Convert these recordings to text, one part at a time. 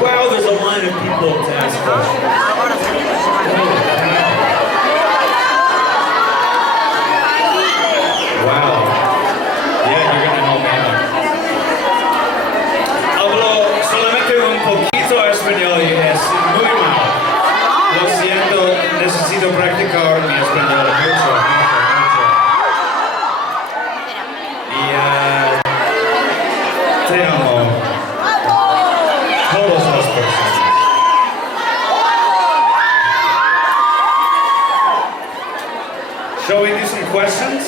Wow, there's a line of people to ask questions. Wow. Yeah, you're gonna help me out. Hablo solamente un poquito español y es muy mal. Lo siento, necesito practicar mi español mucho. Y te amo. Todas las personas. Shall we do some questions?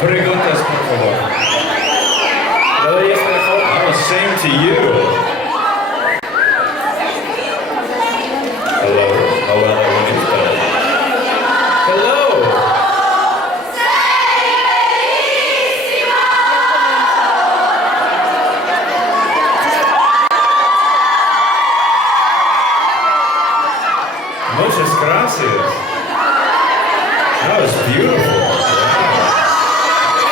Preguntas, por favor. Oh, same to you. Hello. Oh, well, everyone is better. Hello. Muchas gracias. That was beautiful. Wow.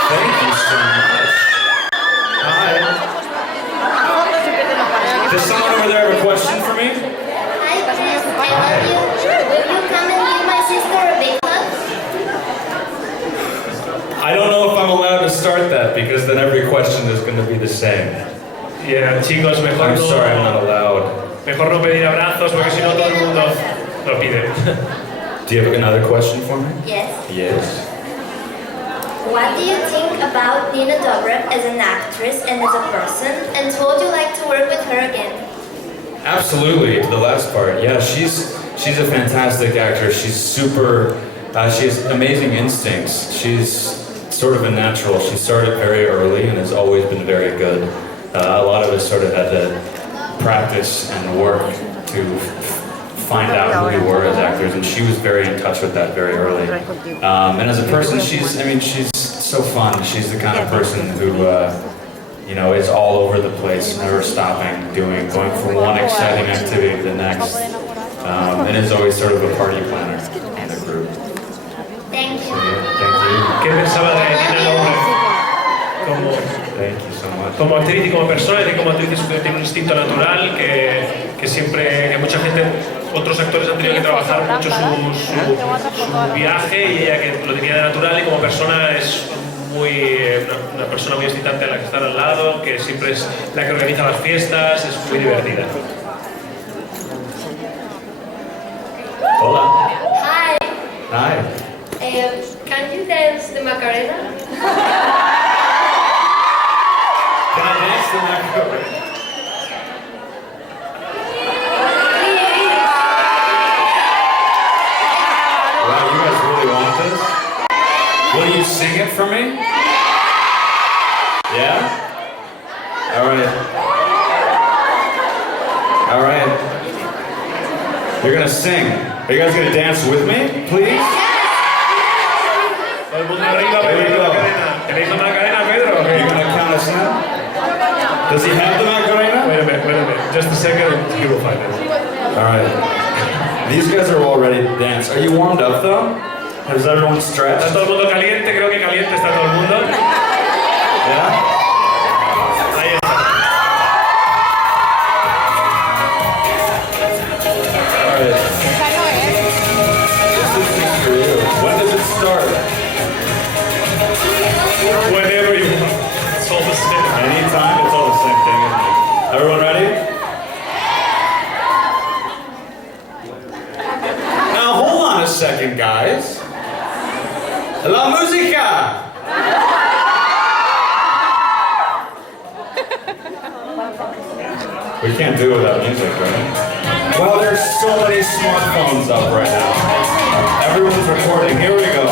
Thank you so much. Hi. Does someone over there have a question for me? Hi, Chris. I love you. Will you come and give my sister a big hug? I don't know if I'm allowed to start that because then every question is going to be the same. Yeah, chicos, mejor I'm no, sorry, I'm not allowed. mejor no pedir abrazos porque si no todo el mundo lo pide. Do you have another question for me? Yes. Yes. What do you think about Nina Dobrev as an actress and as a person, and would you like to work with her again? Absolutely, the last part. Yeah, she's a fantastic actress. She's super, she has amazing instincts. She's sort of a natural. She started very early and has always been very good. A lot of us sort of had to practice and work to find out who we were as actors, and she was very in touch with that very early. And as a person, she's so fun. She's the kind of person who, is all over the place, never stopping, going from one exciting activity to the next, and is always sort of a party planner in the group. Thank you. So, yeah, thank you. ¿Qué pensaba de Nina Dobrev Thank you so much. como actriz y como persona? Y como actriz tiene un instinto natural que siempre, que mucha gente, otros actores han tenido que trabajar mucho su viaje y ella que lo tenía de natural, y como persona es una persona muy excitante a la que estar al lado, que siempre es la que organiza las fiestas, es muy divertida. Hola. Hi. Hi. Can you dance the Macarena? Can I dance the Macarena? Wow, you guys really want this? Will you sing it for me? Yeah? All right. All right. You're gonna sing. Are you guys gonna dance with me, please? Todo el mundo arriba, Here we go. ¿Tenéis la Macarena, Pedro? Are you gonna count us in? Does he have the Macarena? Wait a minute. Just a second, he will find it. All right. These guys are all ready to dance. Are you warmed up though? Has everyone ¿Está stretched? todo el mundo caliente? Creo que caliente está todo el mundo. Yeah? Ahí está. All right. This is just for you. When does it start? Whenever you want. It's all the same. Anytime, it's all the same thing, isn't it? Everyone ready? Now hold on a second, guys. La música! We can't do it without music, right? Well, there's so many smartphones up right now. Everyone's recording. Here we go.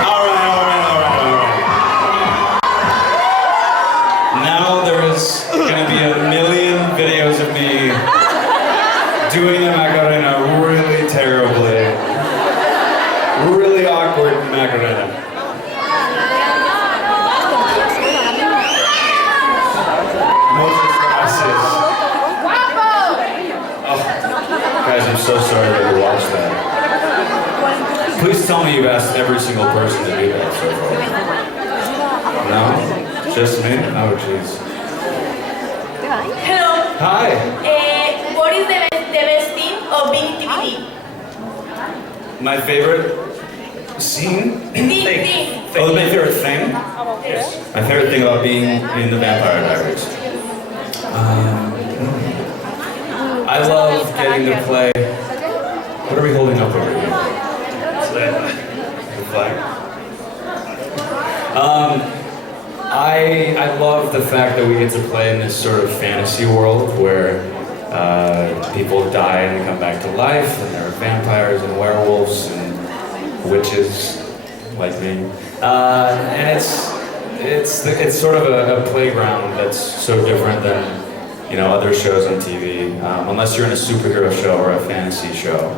All right. Now there's gonna be a million videos of me awkward, Macarena. Muchas gracias. Oh, guys, I'm so sorry that you watched that. Please tell me you've asked every single person to do that so far. No? Just me? Oh, jeez. Hello. Hi. What is the best thing of being TVD? My favorite scene? Thing. Oh, my favorite thing? Yes. My favorite thing about being in the Vampire Diaries. I love getting to play. What are we holding up over here? The flag. I love the fact that we get to play in this sort of fantasy world where people die and come back to life, and there are vampires and werewolves and witches like me, and it's sort of a playground that's so different than other shows on TV. Unless you're in a superhero show or a fantasy show,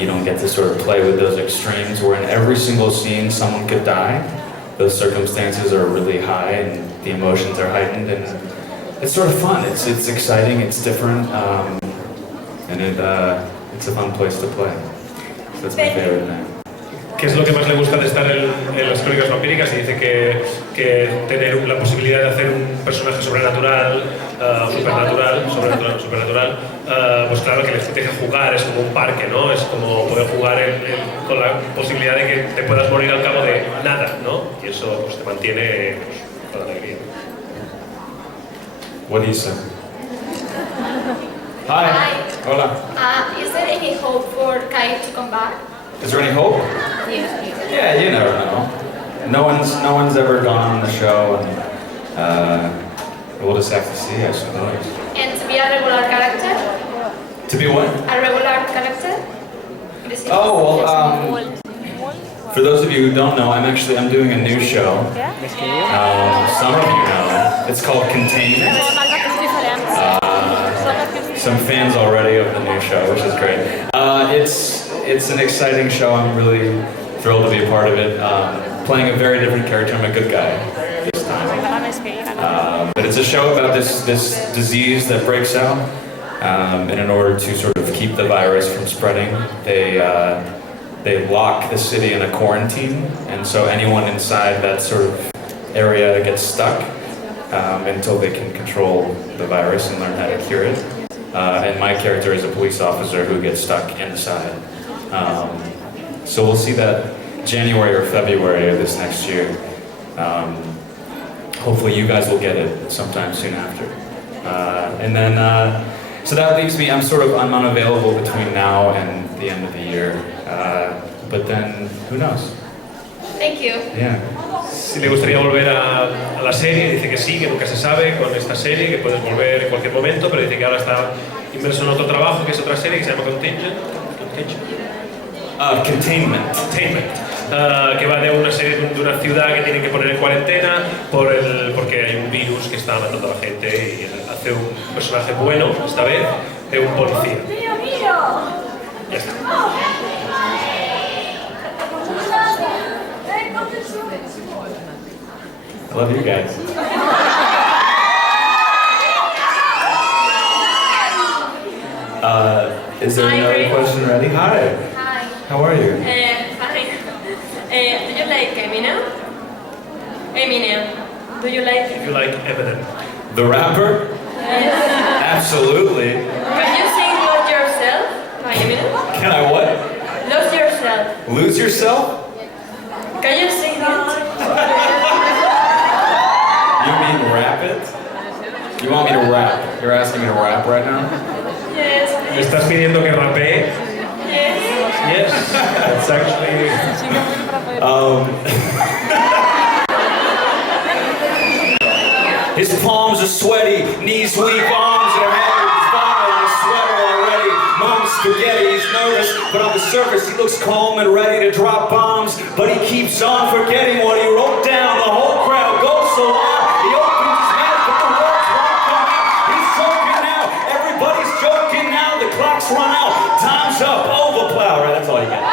you don't get to sort of play with those extremes where in every single scene someone could die. Those circumstances are really high and the emotions are heightened, and it's sort of fun. It's exciting, it's different, and it's a fun place to play. So that's my favorite thing. ¿Qué es lo que más le gusta de estar en las crónicas vampíricas? Y dice que tener la posibilidad de hacer un personaje sobrenatural, supernatural, pues claro que les protege jugar, es como un parque, ¿no? Es como poder jugar con la posibilidad de que te puedas morir al cabo de nada, ¿no? Y eso pues, te mantiene con alegría. What do you say? Hi. Hola. Is there any hope for Kai to come back? Is there any hope? Yeah, you never know. No one's ever gone on the show, and we'll just have to see, I suppose. And to be a regular character? To be what? A regular character? Oh, well, for those of you who don't know, I'm doing a new show. Some of you know. It's called Containment. Some fans already of the new show, which is great. It's an exciting show. I'm really thrilled to be a part of it. Playing a very different character. I'm a good guy this time. But it's a show about this disease that breaks out. And in order to sort of keep the virus from spreading, they lock the city in a quarantine. And so anyone inside that sort of area gets stuck until they can control the virus and learn how to cure it. And my character is a police officer who gets stuck inside. So we'll see that January or February of this next year. Hopefully you guys will get it sometime soon after. And then, so that leaves me, I'm unavailable between now and the end of the year. But then, who knows? Thank you. Yeah. Si le gustaría volver a la serie, dice que sí, que nunca se sabe con esta serie, que puedes volver en cualquier momento, pero dice que ahora está inmerso en otro trabajo, que es otra serie que se llama Containment, que va de una serie de una ciudad que tienen que poner en cuarentena porque hay un virus que está matando a la gente y él hace un personaje bueno, esta vez, de un policía. Ya está. I love you guys. Is there another question ready? Hi. Hi. How are you? Fine. Do you like Eminem? Do you like? If you like Eminem. The rapper? Yes. Absolutely. Can you sing Lose Yourself by Eminem? Can I what? Lose Yourself. Lose yourself? Can you sing it? You mean rap it? You want me to rap? You're asking me to rap right now? Yes. ¿Me estás pidiendo que rapee? Yes. Yes. That's actually... His palms are sweaty, knees weak, arms are heavy, his bottle and his sweater already. Mom's spaghetti, he's nervous, but on the surface he looks calm and ready to drop bombs. But he keeps on forgetting what he wrote down. The whole crowd goes so loud. He opens his mouth, but the words won't come out. He's joking now, everybody's joking now. The clock's run out, time's up, overplow. Right, that's all you got.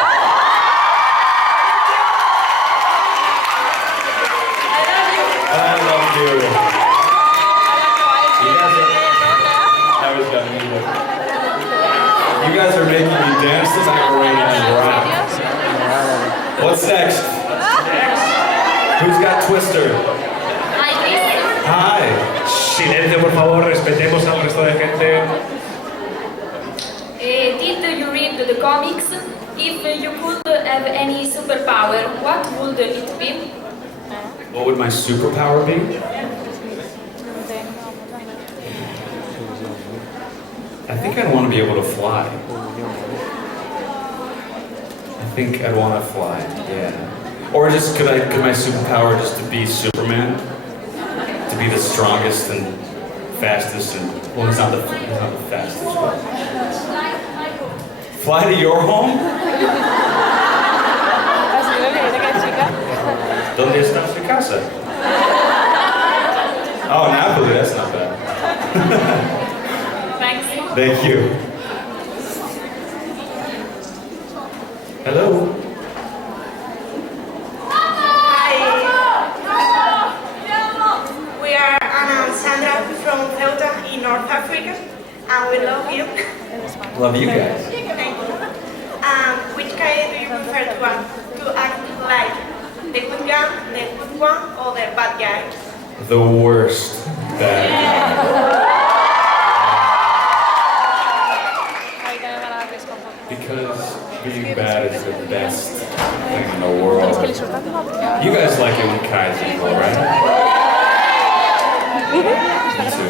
What's next? Who's got Twister? Hi. Silencio, por favor, respetemos al resto de gente. Did you read the comics? If you could have any superpower, what would it be? What would my superpower be? I think I'd want to be able to fly. I think I'd want to fly, yeah. Or just could my superpower just to be Superman? To be the strongest and fastest and well, he's not the fastest. But... Fly to your home? ¿Dónde está su casa? Oh, Napoli, that's not bad. Thanks. Thank you. Hello. Hi. We are Anna and Sandra from Ceuta in North Africa, and we love you. Love you guys. Thank you. Which guy do you prefer to act like? The good guy, the good one, or the bad guy? The worst bad because being bad is the best thing in the world. You guys like it when Kai's evil, right? Me too.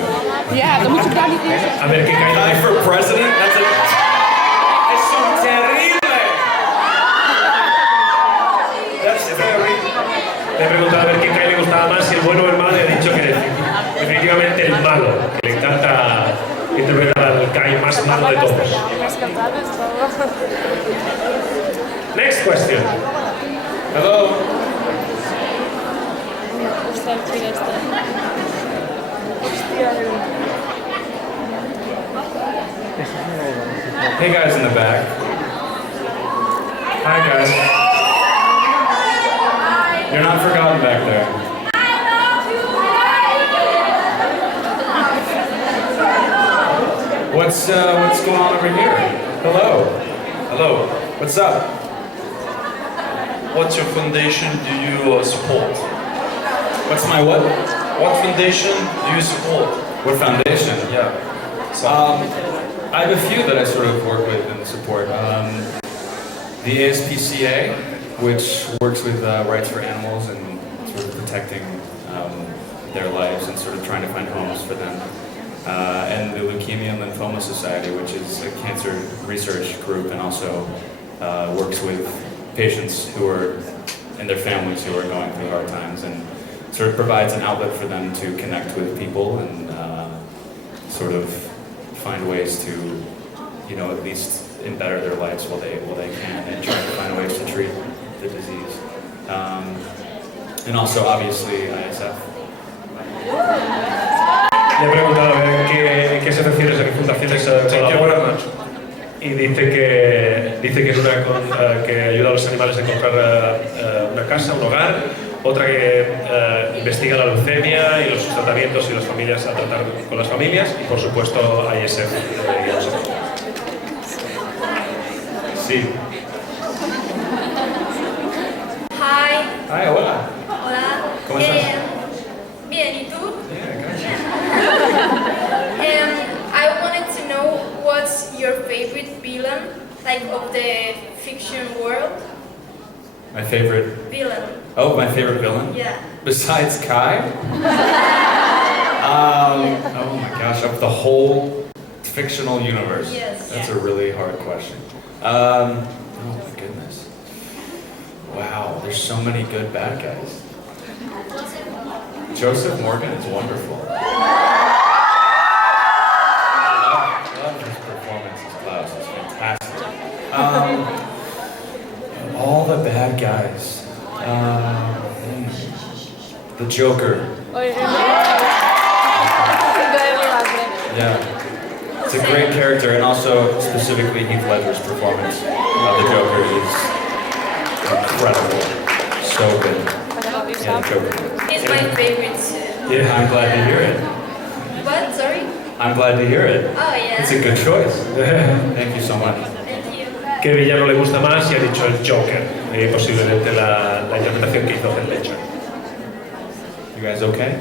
Yeah, mucho A ver, ¿qué Kai cae? for president? That's it. Es un terrible. That's terrible. Le he preguntado a ver qué Kai le gustaba más, si el bueno o el malo, y ha dicho que definitivamente el malo, que le encanta interpretar al Kai más malo de todos. Next question. Hello. Hey guys in the back. Hi guys. You're not forgotten back there. What's going on over here? Hello. Hello. What's up? What your foundation do you support? What's my what? What foundation do you support? What foundation? Yeah. I have a few that I sort of work with and support. The ASPCA, which works with rights for animals and sort of protecting their lives and sort of trying to find homes for them. And the Leukemia and Lymphoma Society, which is a cancer research group and also works with patients who are and their families who are going through hard times and sort of provides an outlet for them to connect with people and sort of find ways to, you know, at least better their lives while they can and try to find ways to treat the disease. And also, obviously, ISF. Le he preguntado a ver en qué se refiere a qué fundaciones colaboran y dice que es una que ayuda a los animales a encontrar una casa, un hogar, otra que investiga la leucemia y los tratamientos y las familias a tratar con las familias y por supuesto ISF. Sí. Hi. Hi, hola. Hola. ¿Cómo estás? Bien, ¿y tú? Yeah, gotcha. I wanted to know what's your favorite villain, like of the fiction world? My favorite. Villain. Oh, my favorite villain? Yeah. Besides Kai? Oh my gosh, of the whole fictional universe? Yes. That's a really hard question. Oh my goodness. Wow, there's so many good bad guys. Joseph Morgan is wonderful. I love his performance as Klaus. It's fantastic. All the bad guys. The Joker. Yeah. It's a great character, and also specifically Heath Ledger's performance of the Joker is incredible. So good. Yeah, the Joker. It's my favorite too. Yeah, I'm glad to hear it. What? Sorry? I'm glad to hear it. Oh yeah. It's a good choice. Thank you so much. Thank you. qué villano le gusta más y ha dicho el Joker, posiblemente la interpretación que hizo Heath Ledger. You guys okay?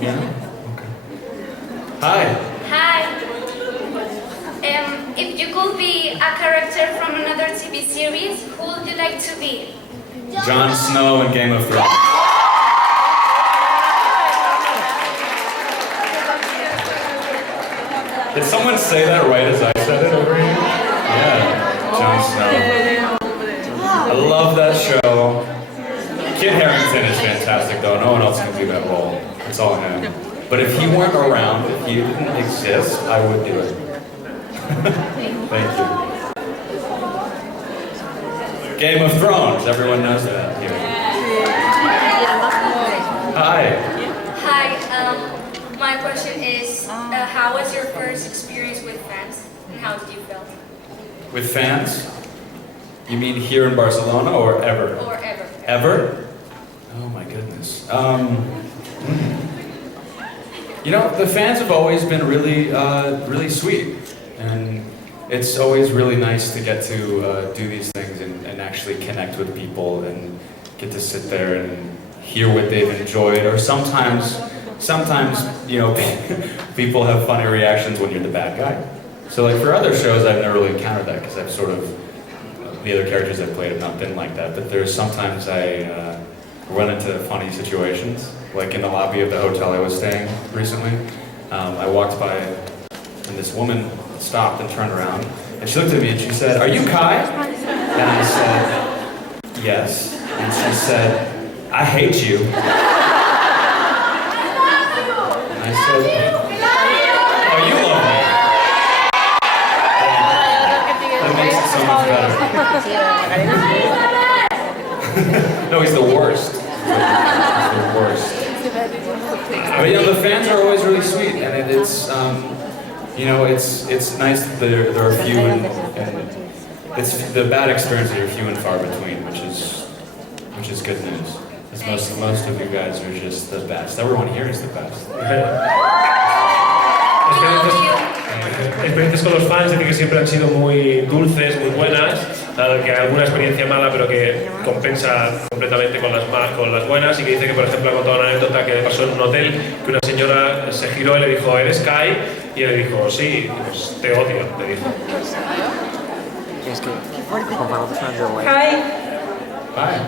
Yeah? Okay. Hi. Hi. If you could be a character from another TV series, who would you like to be? Jon Snow in Game of Thrones. Did someone say that right as I said it over here? Yeah, Jon Snow. I love that show. Kit Harington is fantastic though. No one else can do that role. It's all him. But if he weren't around, if he didn't exist, I would do it. Thank you. Game of Thrones, everyone knows that here. Hi. Hi, my question is, how was your first experience with fans and how did you feel? With fans? You mean here in Barcelona or ever? Or ever? Ever? Oh my goodness. You know, the fans have always been really, really sweet. And it's always really nice to get to do these things and actually connect with people and get to sit there and hear what they've enjoyed. Or sometimes, you know, people have funny reactions when you're the bad guy. So like for other shows, I've never really encountered that because I've sort of, the other characters I've played have not been like that. But there's sometimes I run into funny situations. Like in the lobby of the hotel I was staying recently, I walked by and this woman stopped and turned around and she looked at me and she said, "Are you Kai?" And I said, "Yes." And she said, "I hate you." And I said, "Oh, you love me." That makes it so much better. No, he's the worst. He's the worst. But you know, the fans are always really sweet, and it's you know, it's nice that there are few and it's the bad experiences are few and far between, which is good news. Because most of you guys are just the best. Everyone here is the best. Experiencias con los fans, dice que siempre han sido muy dulces, muy buenas, que hay alguna experiencia mala pero que compensa completamente con las buenas, y que dice que por ejemplo ha contado una anécdota que le pasó en un hotel, que una señora se giró y le dijo, ¿eres Kai? Y él le dijo, sí, pues te odio, le dijo. Hi, Hi.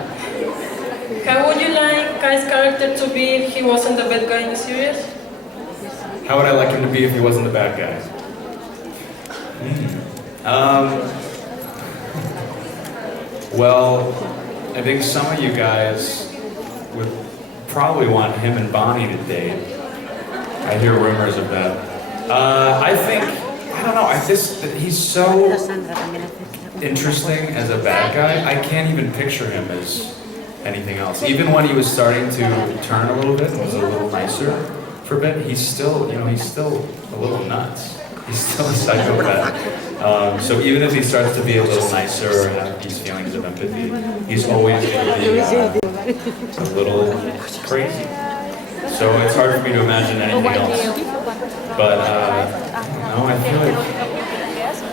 how would you like Kai's character to be if he wasn't the bad guy in the series? How would I like him to be if he wasn't the bad guy? Well, I think some of you guys would probably want him and Bonnie to date. I hear rumors of that. I don't know, he's so interesting as a bad guy. I can't even picture him as anything else. Even when he was starting to turn a little bit and was a little nicer for a bit, he's still a little nuts. He's still a psychopath. So even if he starts to be a little nicer or have these feelings of empathy, he's always going to be a little crazy. So it's hard for me to imagine anything else. But no, I feel like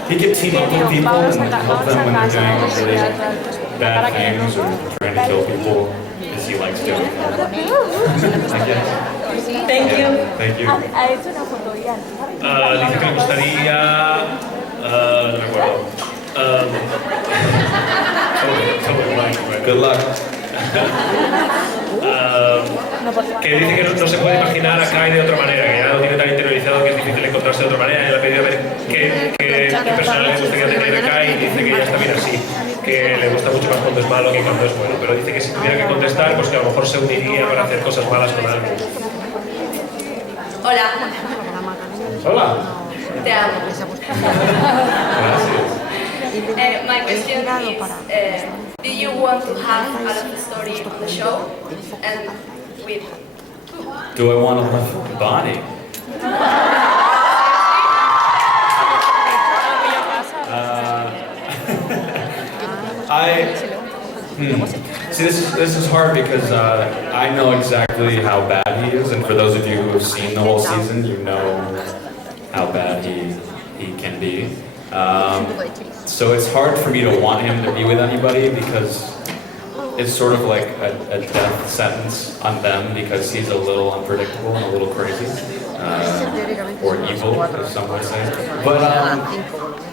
he could team up with people and help them when they're doing really bad things or trying to kill people, because he likes doing that. I guess. Thank you. Thank you. Dice que le gustaría... no me acuerdo. Good luck. Que dice que no se puede imaginar a Kai de otra manera, que ya lo tiene tan interiorizado que es difícil encontrarse de otra manera. Y le ha pedido a ver qué personalidad le gustaría tener de Kai y dice que ya está bien así, que le gusta mucho más cuando es malo que cuando es bueno. Pero dice que si tuviera que contestar, pues que a lo mejor se uniría para hacer cosas malas con alguien. Hola, Hola. te amo. Gracias. My question is, do you want to have a love story on the show? And with who? Do I want to love Bonnie? See, this is hard because I know exactly how bad he is, and for those of you who have seen the whole season, you know how bad he can be. So it's hard for me to want him to be with anybody because it's sort of like a death sentence on them because he's a little unpredictable and a little crazy. Or evil, as some would say. But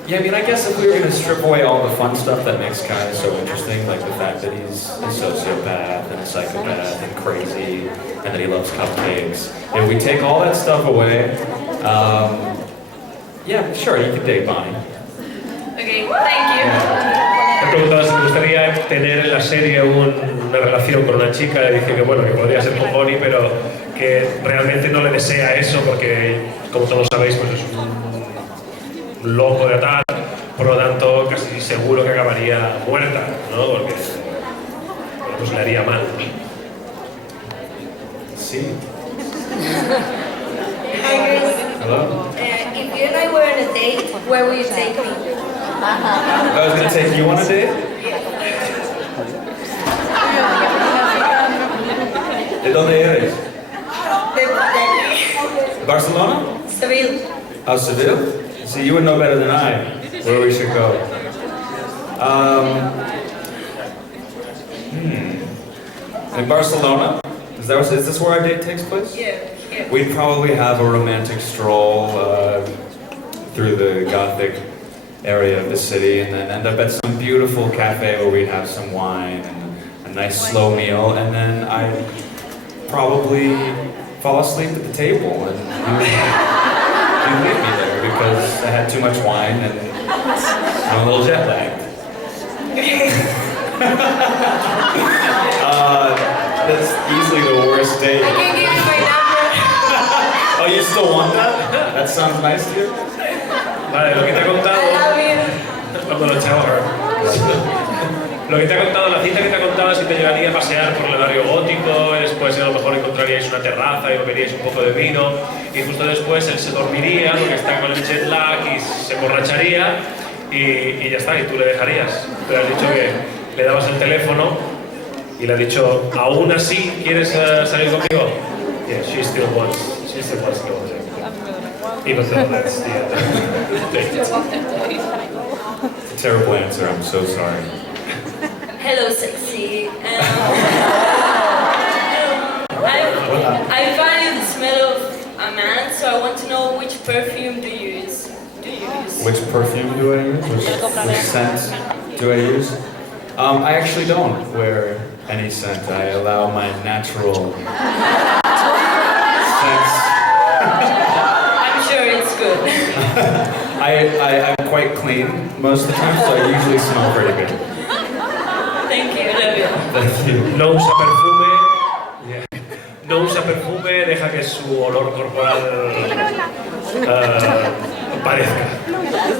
yeah, I mean, I guess if we were going to strip away all the fun stuff that makes Kai so interesting, like the fact that he's a sociopath and a psychopath and crazy, and that he loves cupcakes, if we take all that stuff away, yeah, sure, you could date Bonnie. Okay, thank you. Me preguntaba si me gustaría tener en la serie una relación con una chica. Le dije que bueno, que podría ser con Bonnie, pero que realmente no le desea eso porque, como todos sabéis, pues es un loco de atar, por lo tanto casi seguro que acabaría muerta, ¿no? Porque pues le haría mal. Sí. Hi guys. Hello? If you and I were on a date, where would you take me? I was going to take you on a date? ¿De dónde eres? Barcelona? Seville. Oh, Seville? See, you would know better than I where we should go. In Barcelona? Is this where our date takes place? Yeah. We'd probably have a romantic stroll through the Gothic area of the city and then end up at some beautiful cafe where we'd have some wine and a nice slow meal, and then I'd probably fall asleep at the table and you'd leave me there because I had too much wine and I'm a little jet lagged. That's easily the worst date. I can give you my number. Oh, you still want that? That sounds nice to you? Vale, lo que te ha contado... I love you. I'm gonna tell her. Lo que te ha contado, la cita que te ha contado es que te llevaría a pasear por el barrio gótico, después a lo mejor encontraríais una terraza y beberíais un poco de vino, y justo después él se dormiría porque está con el jet lag y se emborracharía y ya está, y tú le dejarías. Te has dicho que le dabas el teléfono y le has dicho, ¿aún así quieres salir conmigo? Yeah, she still wants to go there. Even though that's the Terrible answer, I'm so sorry. Hello, sexy. I value the smell of a man, so I want to know which perfume do you use? Which perfume do I use? Which scent do I use? I actually don't wear any scent. I allow my natural scents. I'm sure it's good. I'm quite clean most of the time, so I usually smell pretty good. Thank you, love you. Thank you. No usa perfume, no usa perfume, deja que su olor corporal parezca.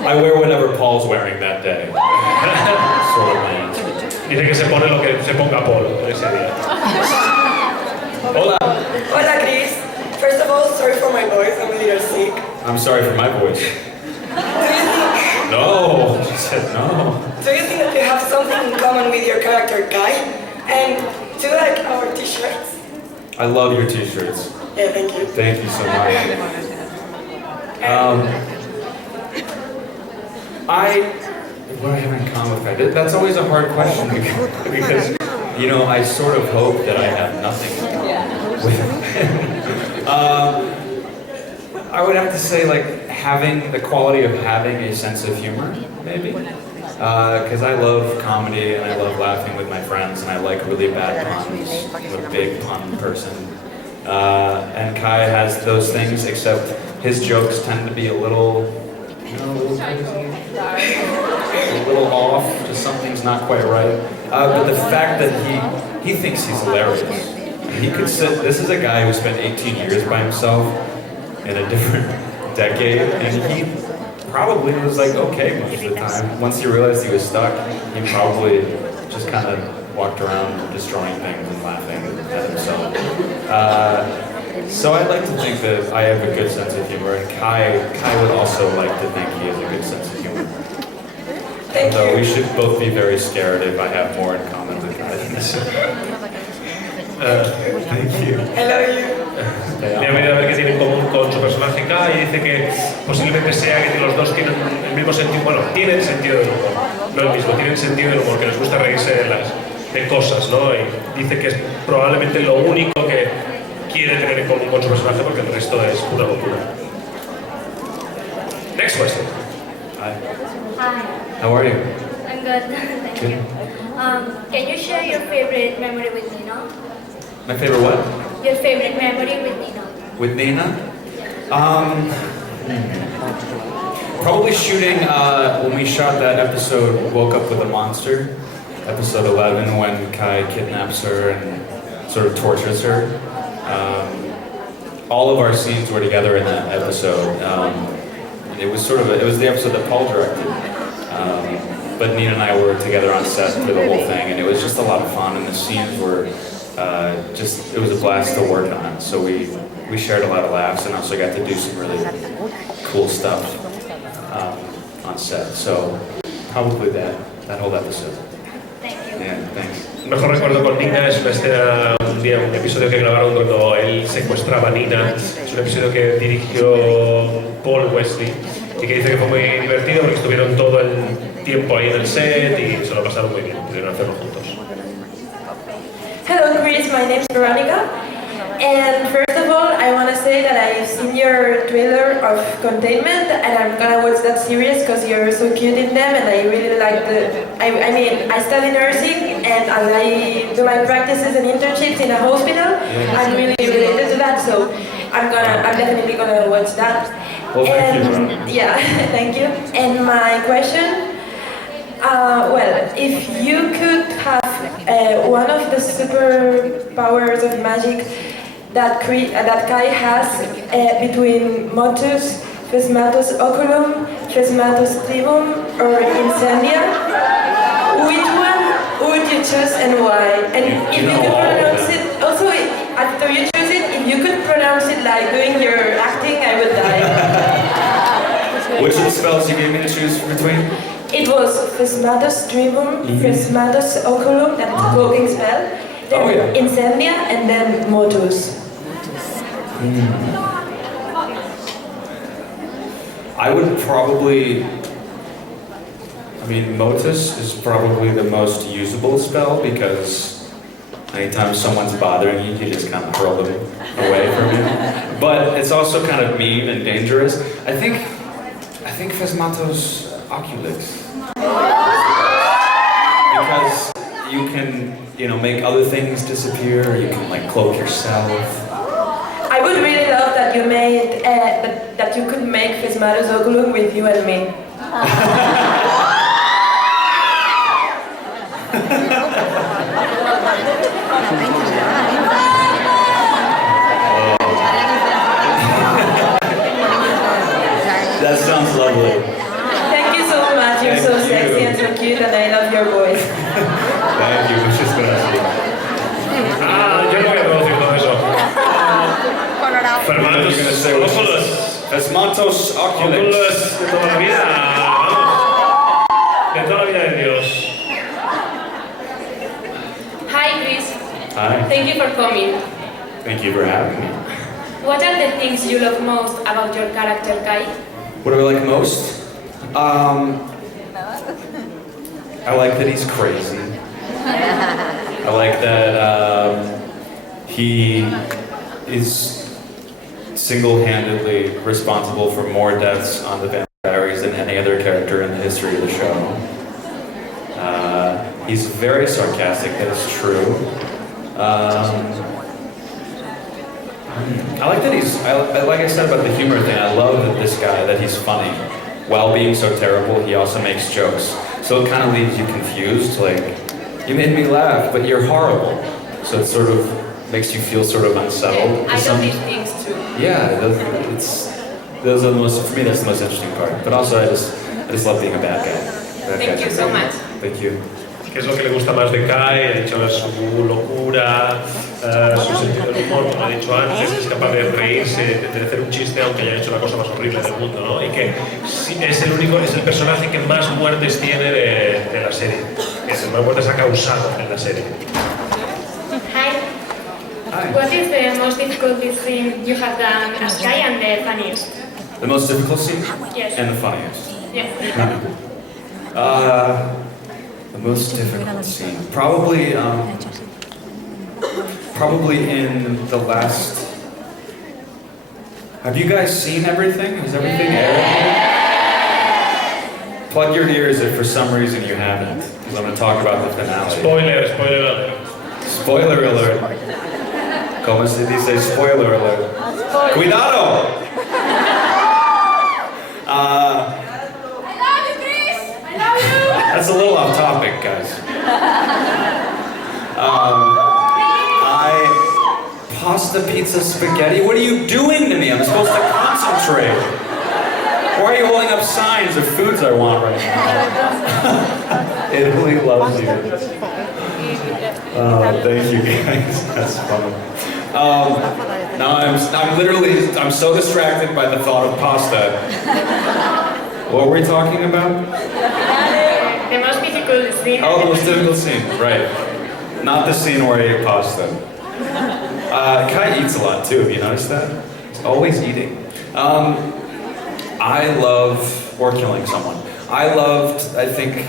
I wear whatever Paul's wearing that day. Sort of my answer. Dice que se pone lo que se ponga Paul ese día. Hola. Hola, Chris. First of all, sorry for my voice. I'm a little sick. I'm sorry for my voice. No, she said no. Do you think that you have something in common with your character, Kai? And do you like our t-shirts? I love your t-shirts. Yeah, thank you. Thank you so much. What do I have in common with Kai? That's always a hard question because you know, I sort of hope that I have nothing with him. I would have to say, like, having the quality of having a sense of humor, maybe. Because I love comedy and I love laughing with my friends and I like really bad puns. I'm a big pun person. And Kai has those things, except his jokes tend to be a little, you know, a little crazy, a little off, just something's not quite right. But the fact that he thinks he's hilarious. He could sit, this is a guy who spent 18 years by himself in a different decade, and he probably was like okay most of the time. Once he realized he was stuck, he probably just kind of walked around destroying things and laughing at himself. So I'd like to think that I have a good sense of humor, and Kai would also like to think he has a good sense of humor. Thank Though you. we should both be very scared if I have more in common with Kai than this. Thank you. I love you. Le ha venido a ver qué tiene en común con su personaje K y dice que posiblemente sea que los dos tienen el mismo sentido, bueno, tienen sentido del humor, no el mismo, tienen sentido del humor, que les gusta reírse de cosas, ¿no? Y dice que es probablemente lo único que quiere tener en común con su personaje, porque el resto es pura locura. Next question. Hi. Hi, How are you? I'm good. Thank you. Can you share your favorite memory with Nina? My favorite what? Your favorite memory with Nina? With Nina? Probably shooting when we shot that episode, Woke Up With a Monster, episode 11, when Kai kidnaps her and sort of tortures her. All of our scenes were together in that episode. It was the episode that Paul directed. But Nina and I were together on set for the whole thing, and it was just a lot of fun, and the scenes were it was a blast to work on. So we shared a lot of laughs, and also got to do some really cool stuff on set. So probably that whole episode. Thank you. Yeah, thanks. El mejor recuerdo con Nina es una escena, un episodio que grabaron cuando él secuestraba a Nina. Es un episodio que dirigió Paul Wesley y que dice que fue muy divertido porque estuvieron todo el tiempo ahí en el set y se lo pasaron muy bien, pudieron hacerlo juntos. Hello Chris, my name is Veronica. And first of all, I want to say that I've seen your trailer of Containment and I'm gonna watch that series because you're so cute in them and I really like I study nursing and as I do my practices and internships in a hospital, I'm really related to that, so I'm definitely gonna watch that. Well, thank you, Veronica. Yeah, thank you. And my question, if you could have one of the superpowers of magic that Kai has between Motus, Phesmatus Oculum, Phesmatus Tribum, or Incendia, which one would you choose and why? And if you could pronounce it, also after you choose it, if you could pronounce it like doing your acting, I would die. Which of the spells you gave me to choose between? It was Phesmatus Tribum, Phesmatus Oculum, that's a cloaking spell, then Incendia, and then Motus. I would probably, Motus is probably the most usable spell because anytime someone's bothering you, you just kind of hurl them away from you. But it's also kind of mean and dangerous. I think Phesmatos Oculix. Because you can, make other things disappear, you can cloak yourself. I would really love that you made that you could make Phesmatus Oculum with you and me. That sounds lovely. Thank you so much. You're so sexy and so cute, and I love your voice. Thank you. Muchas gracias. Yo no voy a traducir todo eso. Phesmatos Oculix. De toda la vida, vamos. De toda la vida de Dios. Hi, Chris. Hi. Thank you for coming. Thank you for having me. What are the things you love most about your character, Kai? What do I like most? I like that he's crazy. I like that he is single-handedly responsible for more deaths on the Vampire Diaries than any other character in the history of the show. He's very sarcastic, that is true. I like that like I said about the humor thing, I love that this guy, that he's funny. While being so terrible, he also makes jokes. So it kind of leaves you confused, you made me laugh, but you're horrible. So it sort of makes you feel sort of unsettled. I love these things too. Yeah, those are the most, for me that's the most interesting part. But also I just love being a bad guy. Thank you so much. Thank you. ¿Qué es lo que le gusta más de Kai? Ha dicho su locura, su sentido del humor, como ha dicho antes, es capaz de reírse, de hacer un chiste aunque haya hecho la cosa más horrible del mundo, ¿no? Y que es el personaje que más muertes tiene de la serie, que más muertes ha causado en la serie. Hi. Hi. What is the most difficult scene you have done as Kai and the funniest? The most difficult scene? Yes. And the funniest. The most difficult scene, probably in the last. Have you guys seen everything? Is everything aired? Plug your ears if for some reason you haven't, because I'm going to talk about the finale. Spoiler alert. Spoiler alert. ¿Cómo se dice spoiler alert? Cuidado! That's a little off topic, guys. Pasta, pizza, spaghetti. What are you doing to me? I'm supposed to concentrate. Why are you holding up signs of foods I want right now? Italy loves you. Thank you, guys. That's fun. Now I'm so distracted by the thought of pasta. What were we talking about? The most difficult scene. Oh, the most difficult scene, right. Not the scene where I ate pasta. Kai eats a lot too, have you noticed that? He's always eating. I love, or killing someone. I think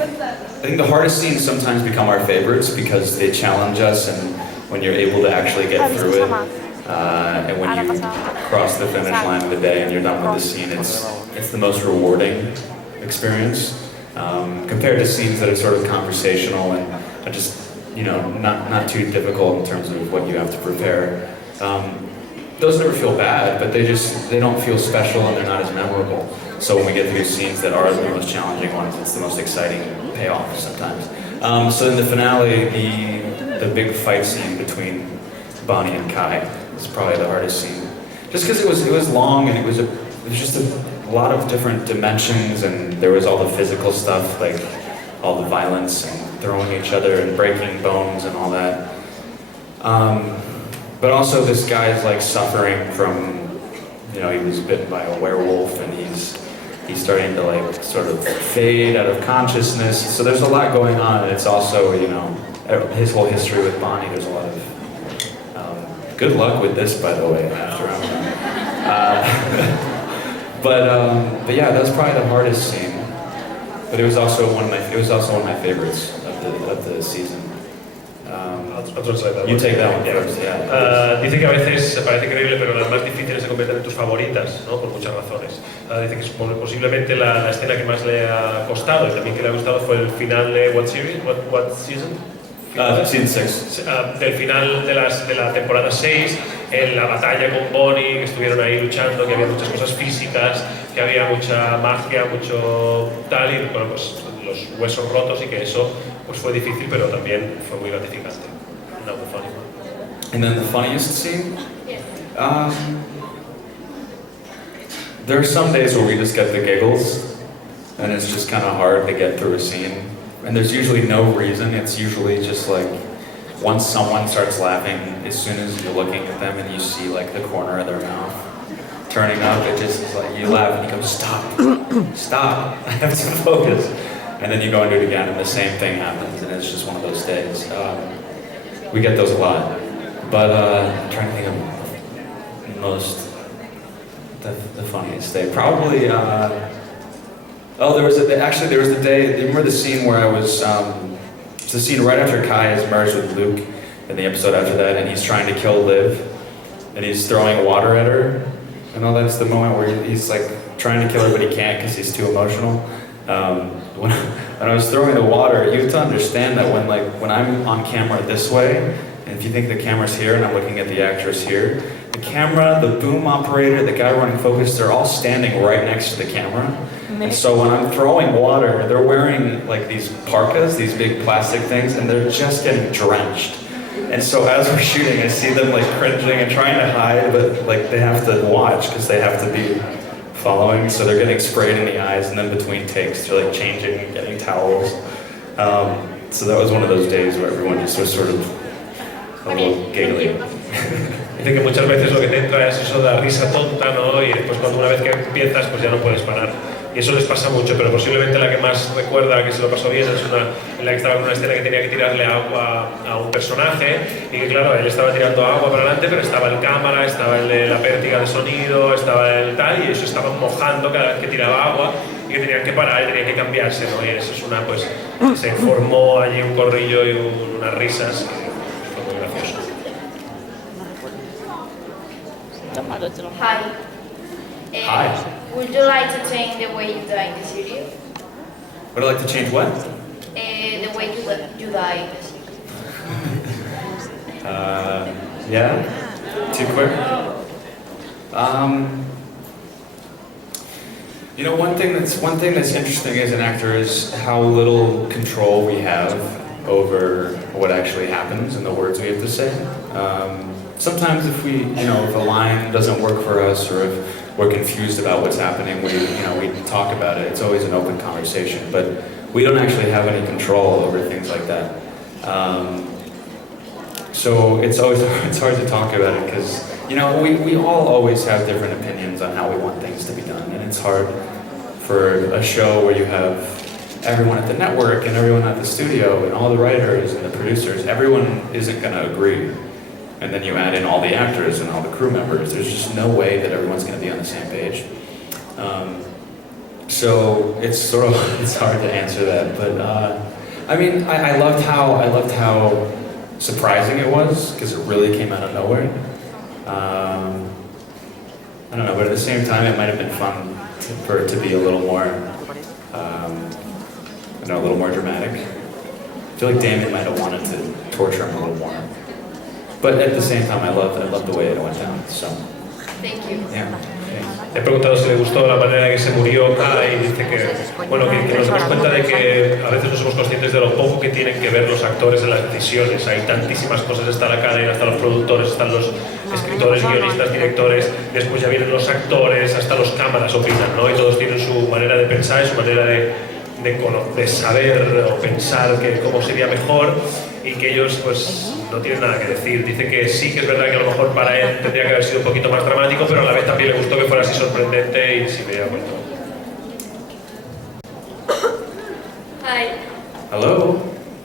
the hardest scenes sometimes become our favorites because they challenge us, and when you're able to actually get through it, and when you cross the finish line of the day and you're done with the scene, it's the most rewarding experience. Compared to scenes that are sort of conversational and are just, not too difficult in terms of what you have to prepare. Those never feel bad, but they don't feel special and they're not as memorable. So when we get through scenes that are the most challenging ones, it's the most exciting payoff sometimes. So in the finale, the big fight scene between Bonnie and Kai is probably the hardest scene. Just because it was long and it was just a lot of different dimensions, and there was all the physical stuff, like all the violence and throwing each other and breaking bones and all that. But also this guy's like suffering from, he was bitten by a werewolf and he's starting to like sort of fade out of consciousness. So there's a lot going on, and it's also, his whole history with Bonnie. There's a lot of, good luck with this, by the way, after but yeah, that's probably the hardest scene. But it was also one of my favorites of the season. You take that one first, yeah. Dice que a veces parece increíble, pero las más difíciles se convierten en tus favoritas, ¿no? Por muchas razones. Dice que posiblemente la escena que más le ha costado y también que le ha gustado fue el final de What season? Season 6. Del final de la temporada 6, en la batalla con Bonnie, que estuvieron ahí luchando, que había muchas cosas físicas, que había mucha magia, mucho tal, y bueno, pues los huesos rotos, y que eso pues fue difícil, pero también fue muy gratificante. That was funny. And then the funniest scene? There are some days where we just get the giggles, and it's just kind of hard to get through a scene. And there's usually no reason. It's usually just like once someone starts laughing, as soon as you're looking at them and you see like the corner of their mouth turning up, it just is like you laugh and you go, stop, I have to focus. And then you go and do it again, and the same thing happens, and it's just one of those days. We get those a lot. But I'm trying to think of the funniest day. Probably, there was the day, remember the scene where I was, it's the scene right after Kai is merged with Luke, in the episode after that, and he's trying to kill Liv, and he's throwing water at her, and all that's the moment where he's like trying to kill her, but he can't because he's too emotional. When I was throwing the water, you have to understand that when I'm on camera this way, and if you think the camera's here and I'm looking at the actress here, the camera, the boom operator, the guy running focus, they're all standing right next to the camera. And so when I'm throwing water, they're wearing like these parkas, these big plastic things, and they're just getting drenched. And so as we're shooting, I see them like cringing and trying to hide, but like they have to watch because they have to be following, so they're getting sprayed in the eyes, and then between takes they're like changing, getting towels. So that was one of those days where everyone just was sort of a little giggly. Dice que muchas veces lo que te entra es eso de la risa tonta, ¿no? Y después cuando una vez que empiezas, pues ya no puedes parar. Y eso les pasa mucho, pero posiblemente la que más recuerda que se lo pasó bien es en la que estaba en una escena que tenía que tirarle agua a un personaje, y que claro, él estaba tirando agua para adelante, pero estaba el cámara, estaba el de la pértiga de sonido, estaba el tal, y eso estaban mojando cada vez que tiraba agua, y que tenían que parar y tenían que cambiarse, ¿no? Y eso es una, pues, se formó allí un corrillo y unas risas, y fue muy gracioso. Hi. Hi. Would you like to change the way you die in the series? Would I like to change what? The way you die in the series. Yeah? Too quick? You know, one thing that's interesting as an actor is how little control we have over what actually happens and the words we have to say. Sometimes if if a line doesn't work for us or if we're confused about what's happening, we talk about it. It's always an open conversation, but we don't actually have any control over things like that. So it's hard to talk about it because we all always have different opinions on how we want things to be done, and it's hard for a show where you have everyone at the network and everyone at the studio and all the writers and the producers. Everyone isn't going to agree, and then you add in all the actors and all the crew members. There's just no way that everyone's going to be on the same page. So it's hard to answer that, but I loved how surprising it was because it really came out of nowhere. I don't know, but at the same time, it might have been fun for it to be a little more, a little more dramatic. I feel like Damon might have wanted to torture him a little more, but at the same time, I loved the way it went down. So, Thank you. yeah. Le he preguntado si le gustó la manera en que se murió Kai y dice que nos damos cuenta de que a veces no somos conscientes de lo poco que tienen que ver los actores en las decisiones. Hay tantísimas cosas, está la cadena, están los productores, están los escritores, guionistas, directores, después ya vienen los actores, hasta los cámaras opinan, ¿no? Y todos tienen su manera de pensar y su manera de saber o pensar cómo sería mejor, y que ellos pues no tienen nada que decir. Dice que sí, que es verdad que a lo mejor para él tendría que haber sido un poquito más dramático, pero a la vez también le gustó que fuera así sorprendente y si hubiera vuelto. Hi. Hello.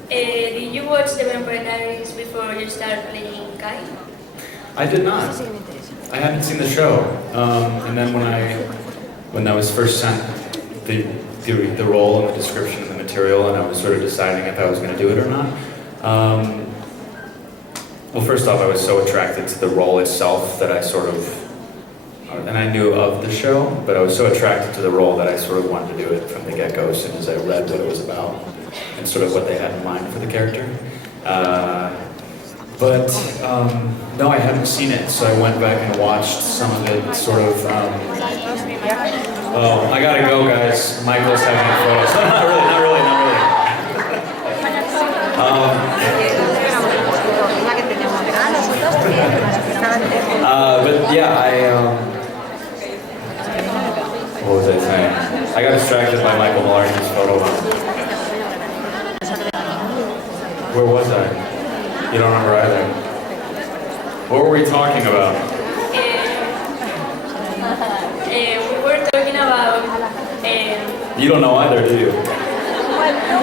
Did you watch the Vampire Diaries before you started playing Kai? I did not. I hadn't seen the show, and then when I was first sent the role and the description and the material, and I was sort of deciding if I was going to do it or not. Well, first off, I was so attracted to the role itself that and I knew of the show, but I was so attracted to the role that I sort of wanted to do it from the get-go as soon as I read what it was about and sort of what they had in mind for the character. But no, I hadn't seen it, so I went back and watched some of it sort of... Oh, I gotta go, guys. Michael's having photos. Not really. But yeah, what was I saying? I got distracted by Michael Mallarkey's photo. Where was I? You don't remember either. What were we talking about? We were talking about... You don't know either, do you?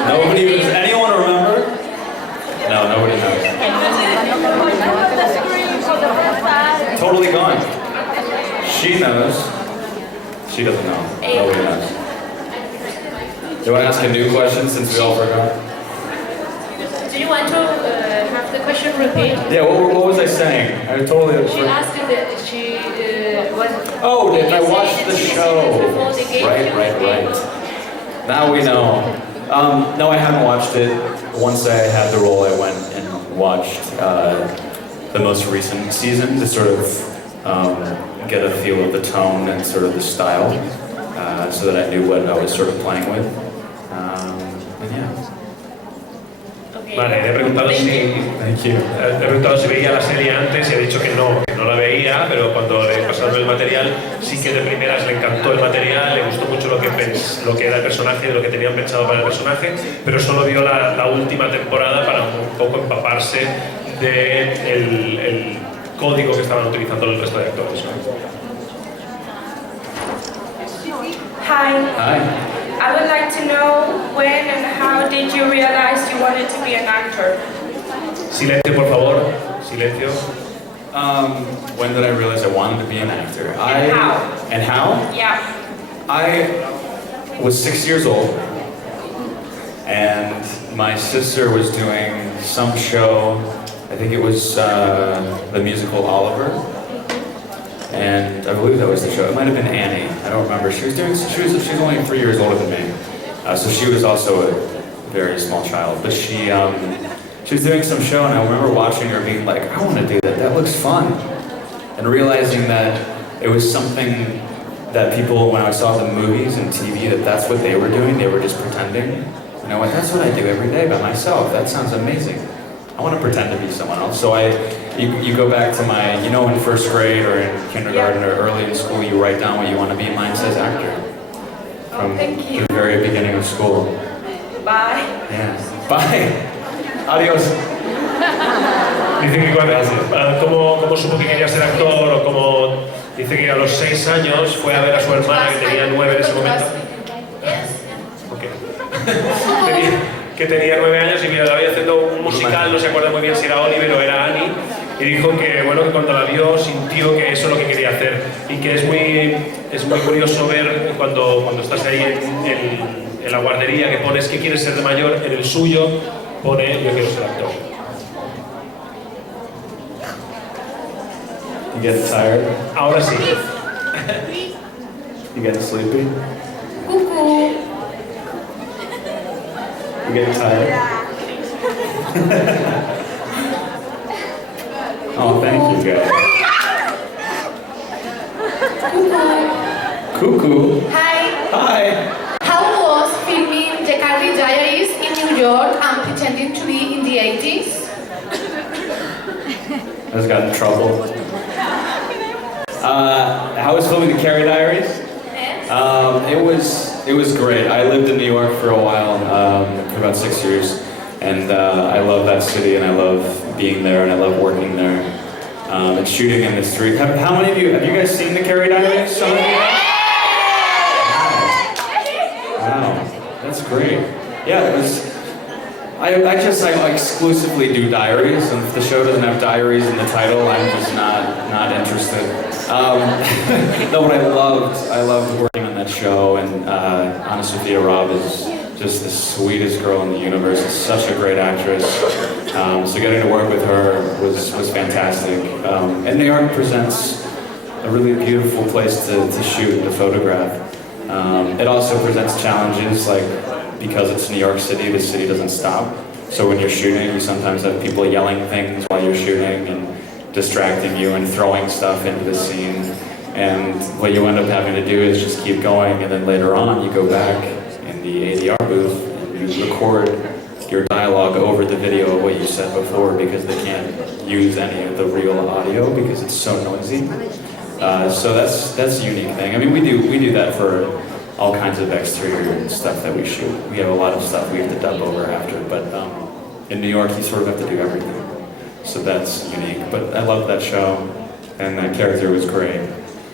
Nobody? Does anyone remember? No, nobody knows. Totally gone. She knows. She doesn't know. Nobody knows. Do you want to ask a new question since we all forgot? Do you want to have the question repeated? Yeah, what was I saying? I totally... She asked you that she was... Oh, did I watch the show? Right. Now we know. No, I haven't watched it. Once I had the role, I went and watched the most recent season to sort of get a feel of the tone and sort of the style, so that I knew what I was sort of playing with. And yeah. Vale, le he preguntado si veía la serie antes y ha dicho que no la veía, pero cuando le pasaron el material sí que de primeras le encantó el material, le gustó mucho lo que era el personaje, lo que tenían pensado para el personaje, pero solo vio la última temporada para un poco empaparse del código que estaban utilizando el resto de actores. Hi. I would like to know when and how did you realize you wanted to be an actor? Silencio, por favor. Silencio. When did I realize I wanted to be an actor? And how? And how? Yeah. was 6 years old, and my sister was doing some show. I think it was the musical Oliver, and I believe that was the show. It might have been Annie. I don't remember. She was only 3 years older than me, so she was also a very small child. But she was doing some show, and I remember watching her being like, "I want to do that. That looks fun," and realizing that it was something that people, when I saw the movies and TV, that's what they were doing. They were just pretending. And I went, that's what I do every day by myself. That sounds amazing. I want to pretend to be someone else. So you go back to my, in first grade or in kindergarten or early in school, you write down what you want to be. Mine says actor. From the very beginning of school. Bye. Yeah. Bye. Adiós. Dice que cómo supo que quería ser actor, o cómo dice que a los 6 años fue a ver a su hermana, que tenía 9 en ese momento. Okay. que tenía 9 años y mira, la veía haciendo un musical, no se acuerda muy bien si era Oliver o era Annie, y dijo que, que cuando la vio sintió que eso es lo que quería hacer, y que es muy curioso ver cuando estás ahí en la guardería, que pones que quieres ser de mayor, en el suyo pone yo quiero ser actor. You get tired? Ahora sí. You get sleepy? Cuckoo. You get tired? Oh, thank you guys. Cuckoo. Hi. Hi. How was filming the Carrie Diaries in New York and pretending to be in the 80s? I just got in trouble. How was filming the Carrie Diaries? It was great. I lived in New York for a while, for about 6 years, and I love that city, and I love being there, and I love working there, and shooting in the street. How many of you have you guys seen the Carrie Diaries? Some of you? Wow, that's great. Yeah, it was. I exclusively do diaries, and if the show doesn't have diaries in the title, I'm just not interested. No, but I loved working on that show, and Anna Sophia Robb is just the sweetest girl in the universe. Is such a great actress. So getting to work with her was fantastic. And New York presents a really beautiful place to shoot and to photograph. It also presents challenges, like because it's New York City, the city doesn't stop. So when you're shooting, you sometimes have people yelling things while you're shooting and distracting you and throwing stuff into the scene. And what you end up having to do is just keep going, and then later on you go back in the ADR booth and you record your dialogue over the video of what you said before, because they can't use any of the real audio because it's so noisy. So that's a unique thing. I mean, we do that for all kinds of exterior stuff that we shoot. We have a lot of stuff we have to dub over after, but in New York you sort of have to do everything. So that's unique. But I loved that show, and that character was great.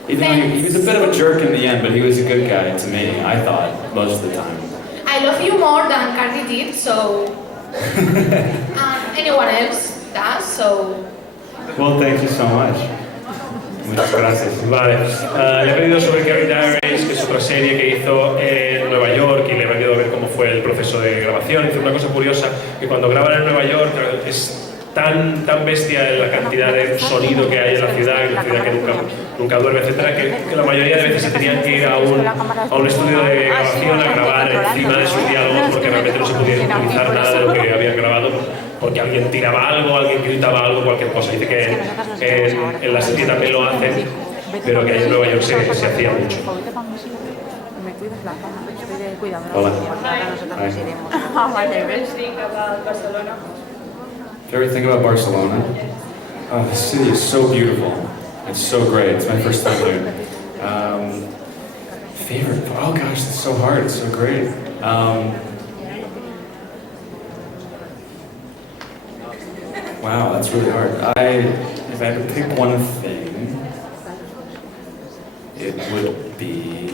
Even though he was a bit of a jerk in the end, but he was a good guy to me, I thought, most of the time. I love you more than Carrie did, so... anyone else does, so... Well, thank you so much. Muchas gracias. Vale, le he pedido sobre Carrie Diaries, que es otra serie que hizo en Nueva York, y le he pedido ver cómo fue el proceso de grabación. Hizo una cosa curiosa, que cuando graban en Nueva York es tan bestia la cantidad de sonido que hay en la ciudad que nunca duerme, etcétera, que la mayoría de veces se tenían que ir a un estudio de grabación a grabar encima de sus diálogos, porque realmente no se podía utilizar nada de lo que habían grabado, porque alguien tiraba algo, alguien gritaba algo, cualquier cosa. Dice que en la serie también lo hacen, pero que ahí en Nueva York se hacía mucho. Hola. Favorite thing about Barcelona? Oh, the city is so beautiful. It's so great. It's my first time here. Favorite? Oh gosh, that's so hard. It's so great. Wow, that's really hard. If I had to pick one thing, it would be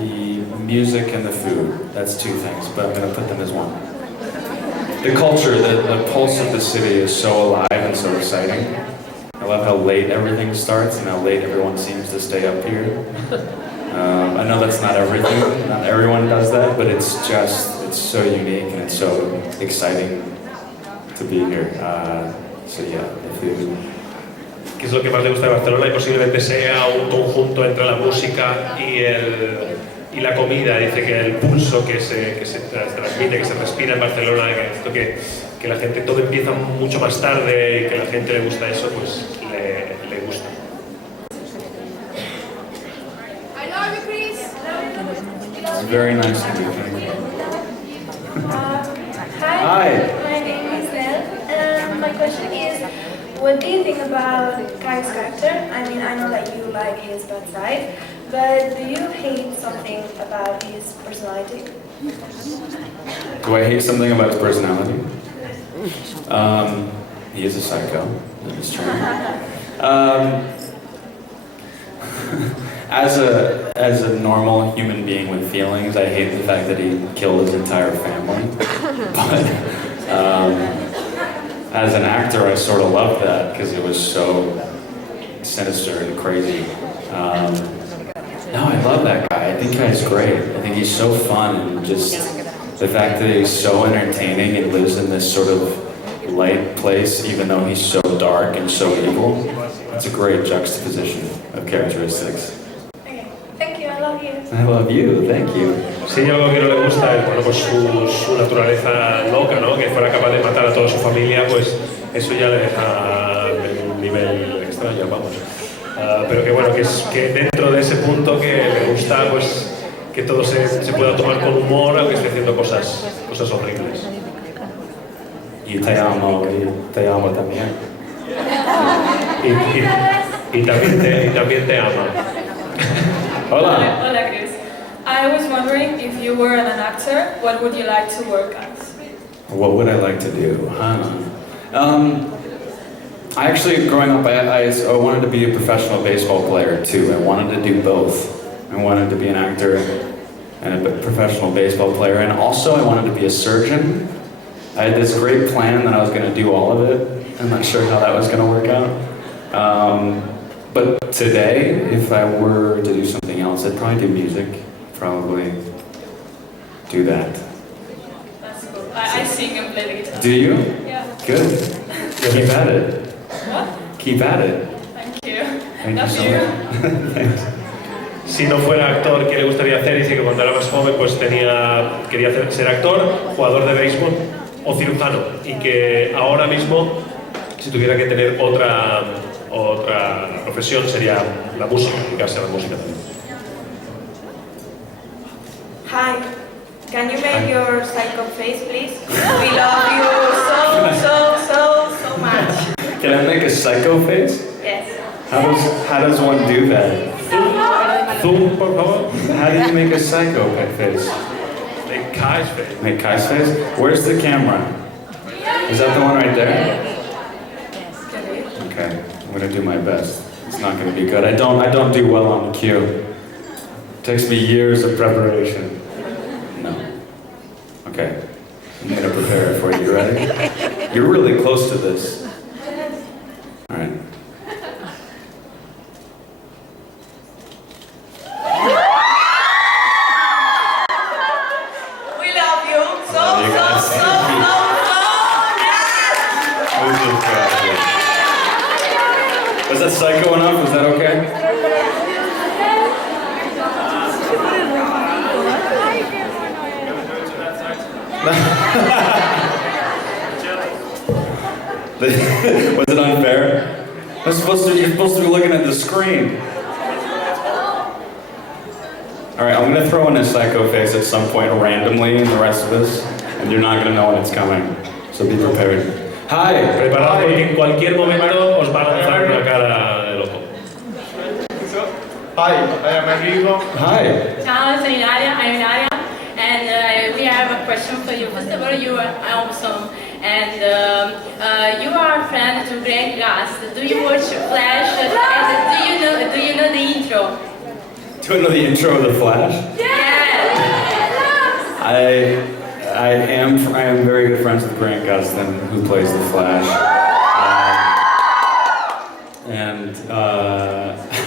the music and the food. That's two things, but I'm going to put them as one. The culture, the pulse of the city is so alive and so exciting. I love how late everything starts and how late everyone seems to stay up here. I know that's not everything, not everyone does that, but it's so unique and it's so exciting to be here. So yeah, ¿Qué es lo que más le gusta de Barcelona? Y posiblemente sea un conjunto entre la música y la comida. Dice que el pulso que se transmite, que se respira en Barcelona, que la gente, todo empieza mucho más tarde y que la gente le gusta eso, pues le gusta. I love you, Chris. it's very nice to meet you. Hi, my name is Nell. My question is, what do you think about Kai's character? I mean, I know that you like his bad side, but do you hate something about his personality? Do I hate something about his personality? He is a psycho. That is true. As a normal human being with feelings, I hate the fact that he killed his entire family. But as an actor, I sort of loved that because it was so sinister and crazy. No, I love that guy. I think he's great. I think he's so fun, and just the fact that he's so entertaining and lives in this sort of light place, even though he's so dark and so evil. It's a great juxtaposition of characteristics. Okay, thank you, I love you. I love you, thank you. Sí, algo que no le gusta es bueno, pues su naturaleza loca, ¿no? Que fuera capaz de matar a toda su familia, pues eso ya le deja en un nivel extraño, vamos. Pero que bueno, que dentro de ese punto que le gusta, pues que todo se pueda tomar con humor, aunque esté haciendo cosas horribles. Y te amo también. Y también te ama. Hola. Hola, Chris. I was wondering if you were an actor, what would you like to work as? What would I like to do? I actually, growing up, I wanted to be a professional baseball player too. I wanted to do both. I wanted to be an actor and a professional baseball player, and also I wanted to be a surgeon. I had this great plan that I was going to do all of it. I'm not sure how that was going to work out. But today, if I were to do something else, I'd probably do music. Probably do that. That's cool. I sing and play the guitar. Do you? Yeah. Good. Keep at it. What? Keep at it. Thank you. Thank you Love so you. much. Thanks. Si no fuera actor, ¿qué le gustaría hacer? Dice que cuando era más joven pues quería ser actor, jugador de béisbol o cirujano, y que ahora mismo, si tuviera que tener otra profesión, sería la música, dedicarse a la música también. Hi, can you make your psycho face, please? We love you so much. Can I make a psycho face? Yes. How does one do that? Zoom, por favor. How do you make a psycho face? Make Kai's face. Make Kai's face? Where's the camera? Is that the one right there? Okay, I'm gonna do my best. It's not gonna be good. I don't do well on cue. It takes me years of preparation. No. Okay. I'm gonna prepare it for you. Ready? You're really close to this. All right. We love you so much. Was that psycho enough? Was that okay? Was it unfair? You're supposed to be looking at the screen. Alright, I'm gonna throw in a psycho face at some point randomly in the rest of this, and you're not gonna know when it's coming. So be prepared. Hi! Preparad porque en cualquier momento os va a lanzar una cara de loco. Hi, I am Enrico. Hi! Ciao, sono Ilaria, I'm Ilaria, and we have a question for you. First of all, you are awesome, and you are a friend to Greg Gast. Do you watch Flash? And do you know the intro? Do I know the intro of The Flash? Yes! I am very good friends with Grant Gustin, who plays The Flash.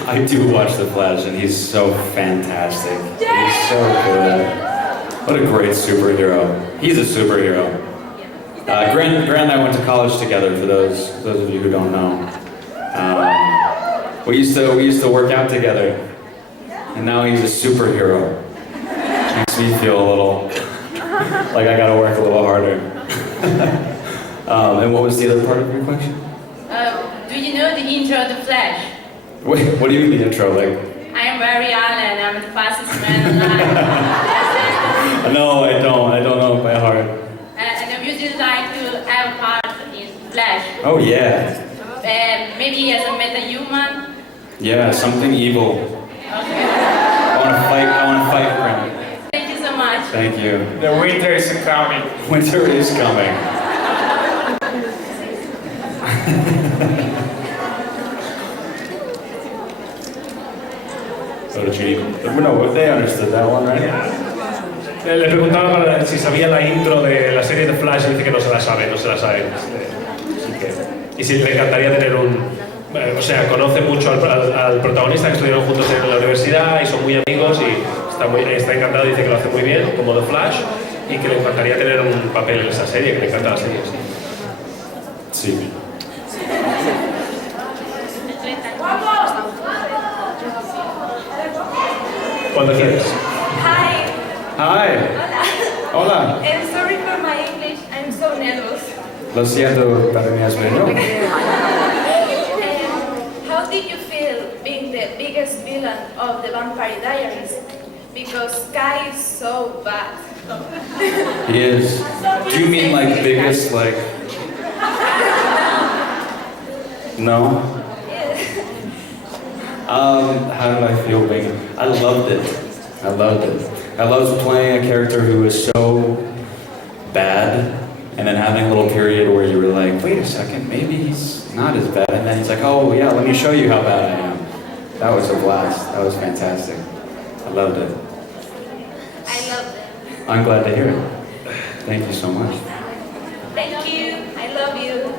I do watch The Flash, and he's so fantastic. He's so good. What a great superhero. He's a superhero. Grant and I went to college together. For those of you who don't know, we used to work out together, and now he's a superhero. Makes me feel a little like I gotta work a little harder. And what was the other part of your question? Do you know the intro of The Flash? Wait, what do you mean the intro? Like? I am very Allen. I'm the fastest man alive. No, I don't. I don't know it by heart. And would you like to have part in Flash? Oh yeah. Maybe as a meta-human? Yeah, something evil. Okay. I wanna fight for him. Thank you so much. Thank you. The winter is coming. Winter is coming. So did you? No, they understood that one, right? Le preguntaba para si sabía la intro de la serie de Flash y dice que no se la sabe. Así que, y si le encantaría tener o sea, conoce mucho al protagonista, que estudiaron juntos en la universidad y son muy amigos y está encantado, dice que lo hace muy bien, como The Flash, y que le encantaría tener un papel en esa serie, que le encanta la serie. Sí. Cuando quieras. Hi. Hi. Hola. I'm sorry for my English. I'm so nervous. Lo siento para mi español. How did you feel being the biggest villain of the Vampire Diaries? Because Kai is so bad. He is. Do you mean like biggest, like? No. How did I feel being? I loved it. I loved playing a character who was so bad, and then having a little period where you were like, wait a second, maybe he's not as bad, and then he's like, oh yeah, let me show you how bad I am. That was a blast. That was fantastic. I loved it. I loved it. I'm glad to hear it. Thank you so much. Thank you. I love you.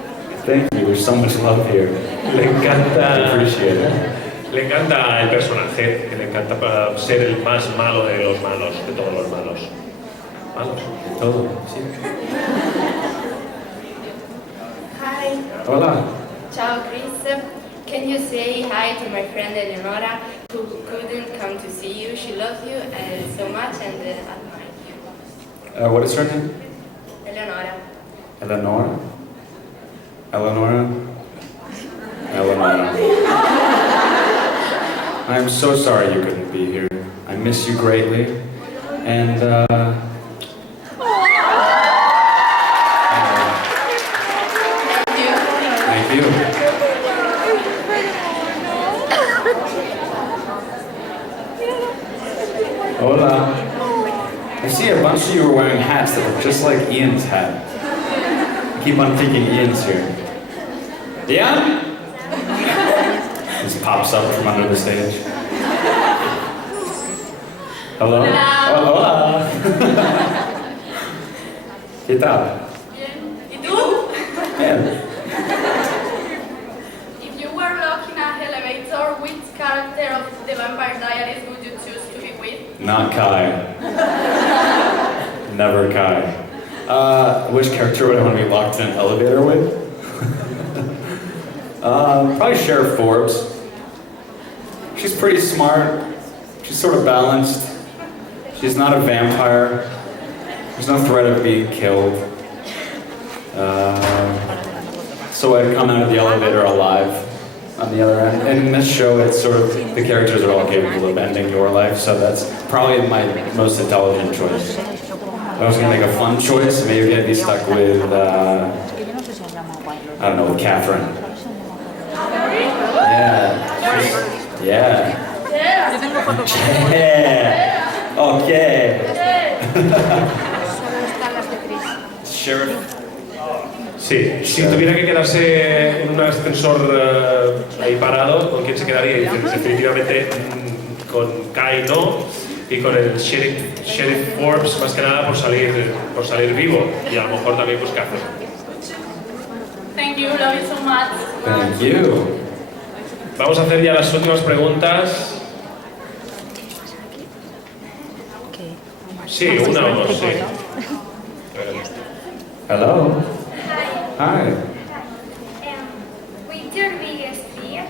Thank you. There's so much love here. Le encanta. I appreciate it. Le encanta el personaje, que le encanta ser el más malo de los malos, de todos los malos. ¿Malos? Todo. Sí. Hi. Hola. Ciao Chris, can you say hi to my friend Eleonora who couldn't come to see you? She loves you so much and admires you. What is her name? Eleonora. Eleanor? Eleanor. I'm so sorry you couldn't be here. I miss you greatly. And, Thank you. Hola. I see a bunch of you are wearing hats that look just like Ian's hat. I keep on thinking Ian's here. Ian? Just pops up from under the stage. Hello? Hola. Hola. ¿Qué tal? Bien. ¿Y tú? Bien. If you were locked in an elevator, which character of the Vampire Diaries would you choose to be with? Not Kai. Never Kai. Which character would I want to be locked in an elevator with? Probably Sheriff Forbes. She's pretty smart. She's sort of balanced. She's not a vampire. There's no threat of being killed. So I'd come out of the elevator alive on the other end. And in this show, it's sort of, the characters are all capable of ending your life, so that's probably my most intelligent choice. If I was gonna make a fun choice, maybe I'd be stuck with, I don't know, with Catherine. Yeah. Yeah. Yeah. Okay. Sheriff. Sí, si tuviera que quedarse en un ascensor ahí parado, ¿con quién se quedaría? Y definitivamente con Kai no, y con el Sheriff Forbes más que nada por salir vivo, y a lo mejor también pues Catherine. Thank you, love you so much. Thank you. Vamos a hacer ya las últimas preguntas. Sí, una o dos, sí. Hello. Hi. What's your biggest fear?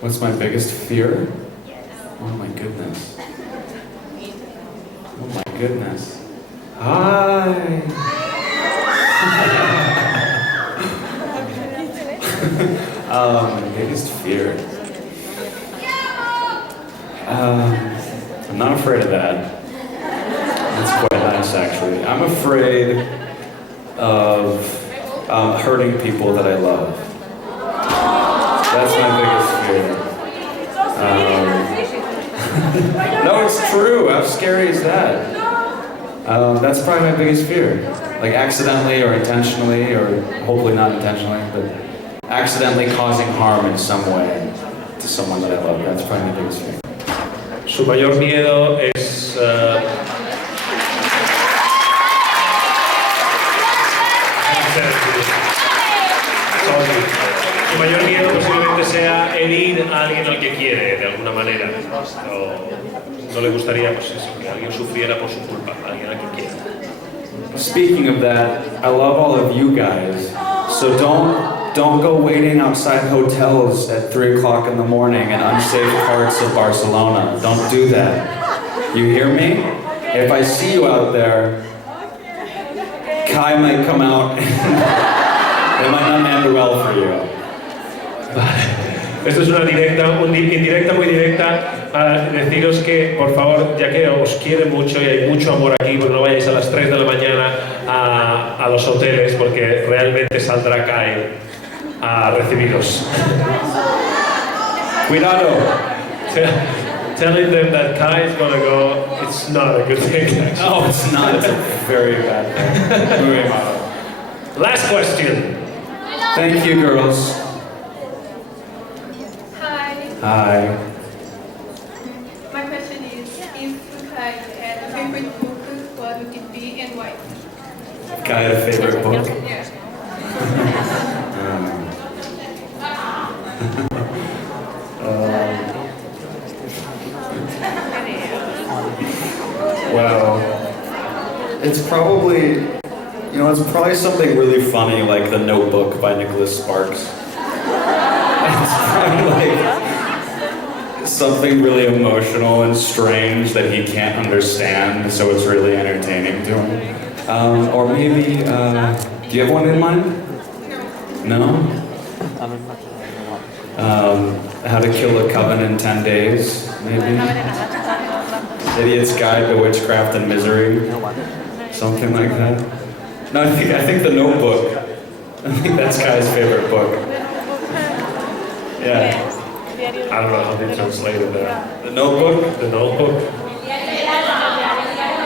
What's my biggest fear? Yes. Oh my goodness. Oh my goodness. Hi. My biggest fear. I'm not afraid of that. That's quite nice, actually. I'm afraid of hurting people that I love. That's my biggest fear. No, it's true. How scary is that? That's probably my biggest fear. Like accidentally or intentionally, or hopefully not intentionally, but accidentally causing harm in some way to someone that I love. That's probably my biggest fear. Su mayor miedo es... Su mayor miedo posiblemente sea herir a alguien al que quiere, de alguna manera. No le gustaría pues eso, que alguien sufriera por su culpa, alguien a quien quiere. Speaking of that, I love all of you guys. So don't go waiting outside hotels at 3 o'clock in the morning in unsafe parts of Barcelona. Don't do that. You hear me? If I see you out there, Kai might come out and it might not end well for you. Esto es una indirecta muy directa para deciros que, por favor, ya que os quiere mucho y hay mucho amor aquí, pues no vayáis a las 3 de la mañana a los hoteles, porque realmente saldrá Kai a recibiros. Cuidado. Telling them that Kai is going to go, it's not a good thing. Oh, it's not. It's a very bad thing. Moving on. Last question. Thank you, girls. Hi. Hi. My question is, if Kai had a favorite book, what would it be and why? Guy had a favorite book? Yeah. Wow. It's probably, it's probably something really funny like The Notebook by Nicholas Sparks. It's probably like something really emotional and strange that he can't understand, so it's really entertaining to him. Or maybe, do you have one in mind? No? How to Kill a Coven in 10 Days, maybe? Idiot's Guide to Witchcraft and Misery, something like that. No, I think The Notebook. I think that's Kai's favorite book. Yeah. I don't know how they translated that. The Notebook? The Notebook.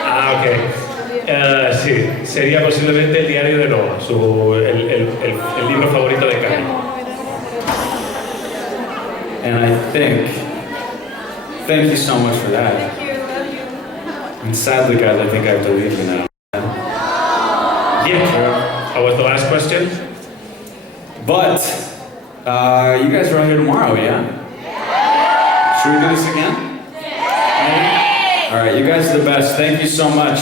Ah, ok. Sí, sería posiblemente el diario de Noah, el libro favorito de Kai. And I think, thank you so much for that. Thank you, love you. And sadly, guys, I think I have to leave you now. Yeah. How was the last question? But, you guys are out here tomorrow, yeah? Should we do this again? Yeah. All right, you guys are the best. Thank you so much.